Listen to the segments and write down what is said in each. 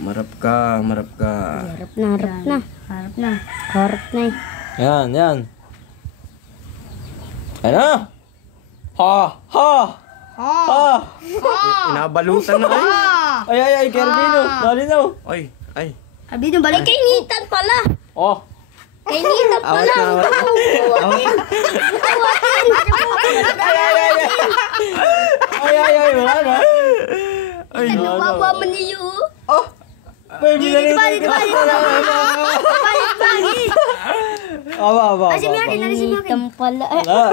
Marap ka, marap ka. Harap na, harap na. Harap na. Harap na eh. Yan, yan. Ano? Ha! Ha! Ha! Inabalutan na ay. Ay, Kerbino. Dali na. Ay, ay. Arbino, balik. Kainitan pala. Oh. Kainitan pala. Ay, wala na. Ay, Nawawa mo niyo. Oh. Baby, dali. Aba. Kainitan pala.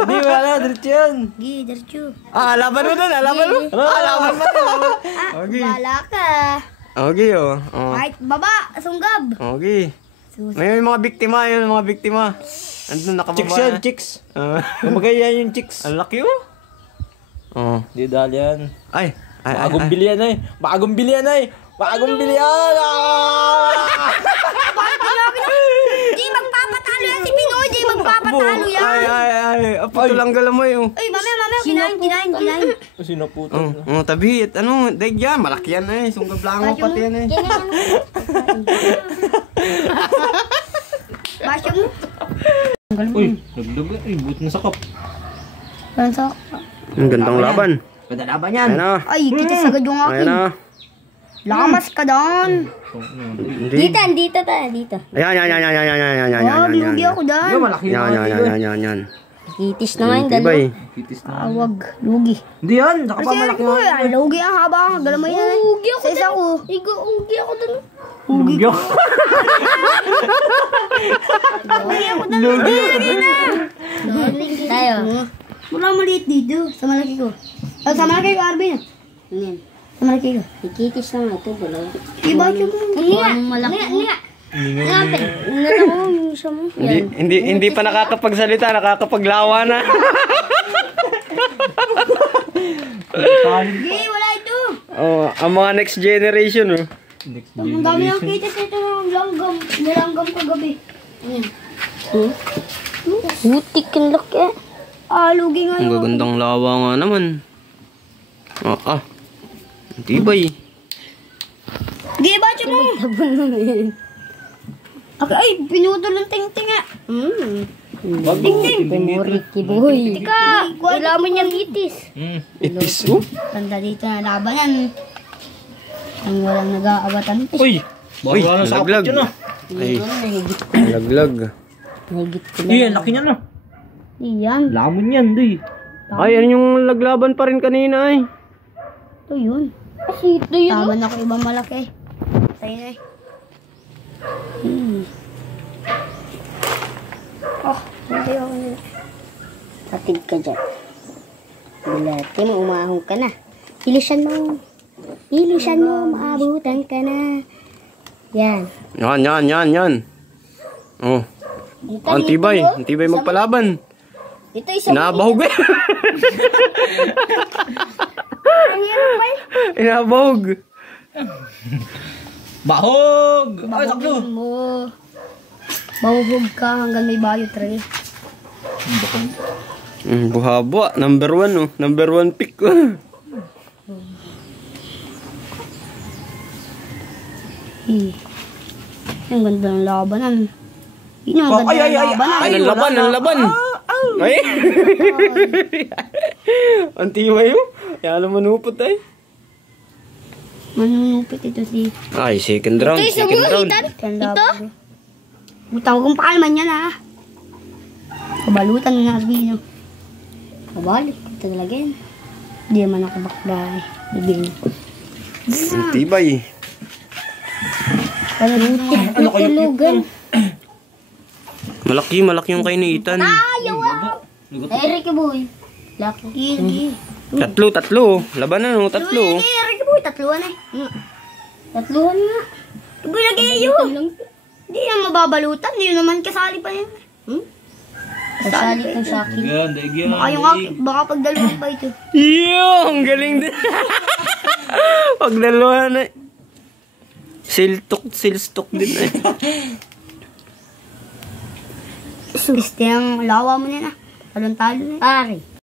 Di, wala. Diretso yan. Diretso. laban mo dun, laban mo. Laban mo dun. Okay. Wala ka. Okay, oh. Kahit baba, sunggab. Okay. May mga biktima yun, mga biktima. Andun nakababa. Chicks yan, chicks. Kumagaya yung chicks. Ang laki, oh. Oh. Di, dali yan. Ay. Bagong bilian ay. Bagong bilian. Di magpapatalo yan si Pinoy. Di magpapatalo yan. Ay. Apo lang galamoy, oh. Ay, mamaya. Kinain. Sino puto? Tabi, daig yan. Malaki yan eh. Sunggab lang ako pati yan eh. Basyo mo. Uy, nagdag na. Buti na sakap. Bansak. Ang gandang laban. Ganda laban yan. Ayan na. Ay, kita sagad yung akin. Ayan na. Lamas ka doon. Dito. Ayan. Oh, binugi ako doon. Malaki Yan. Kitis na nga yung dalawa. Kitis na. Awag, lugi. Hindi yan. Saka pa Kasi malaki ko yan, lugi ang haba. Galamay na. Ugi ako doon. Ugi ako doon. Lugi ako. Tayo. Wala maliit dito. Sa malaki ko. Sa malaki ko, Arvin. Ngayon. Sa malaki ko. Ikitis na nga ito. Dalawa. Iba siya mo. Hindi pa nakakapagsalita, nakakapaglawa na. Hindi, wala ito. Oh, ang mga next generation, oh. Ang dami ng kitis ito ng langgam. Nilanggam kagabi. Ayan. Butik yung laki. Lugi nga Ang gagandang lawa nga naman. Tibay. Di ba siya mo? Ay, pinutol ng ting-ting ah. Ting-ting. Boy. Tika, wala mo niyang itis. Itis, oh. Tanda dito na labanan. Ang walang nag-aabatan. Uy, nalaglag. Ay, nalaglag. Nahigit ko lang. Iyan, laki niya na. Iyan. Lamon yan, di. Ay, yan yung laglaban pa rin kanina, ay. Ito yun. Kasi ito yun. Tama na ko ibang malaki. Tayo na eh. Hindi ako nila. Patig ka dyan. Bilate mo, umahong ka na. Ilisan mo, maabutan ka na. Yan. Yan. Oh. Ang tibay magpalaban. Ito isang Inabahog eh. Inabahog. Bahog! Ay, saklo! Mahuhog ka hanggang may bayot rin. Buhaba. Number 1, oh. Number 1 pick. Ang ganda ng labanan. Yun ang ganda ng labanan. Ay, ang laban. Ay. Ang tibay, oh. Yan ang manupot, ay. Manunupit ito si... Ay, second round. Ito? Butang kong pakalman yan, ha? Kabalutan ng Arbino. Kabalik. Ito talaga yan. Hindi naman ako bakbay. Arbino. Ang tibay. Ano kayo tulugan? Malaki yung kainitan. Ayaw! Ricky boy. Laki. Tatlo. Labanan, oh. Tatlo. Ricky boy, tatluan eh. Tatluan nga. Boy, lagi yun. Hindi yan mababalutan. Hindi naman kasali pa yan. Kasali kang sa akin. Baka pagdaluhan pa ito. Ang galing din. Pagdaluhan na. Silstok din eh. Gusto yung lawa mo na. Talon-talo na. Pare.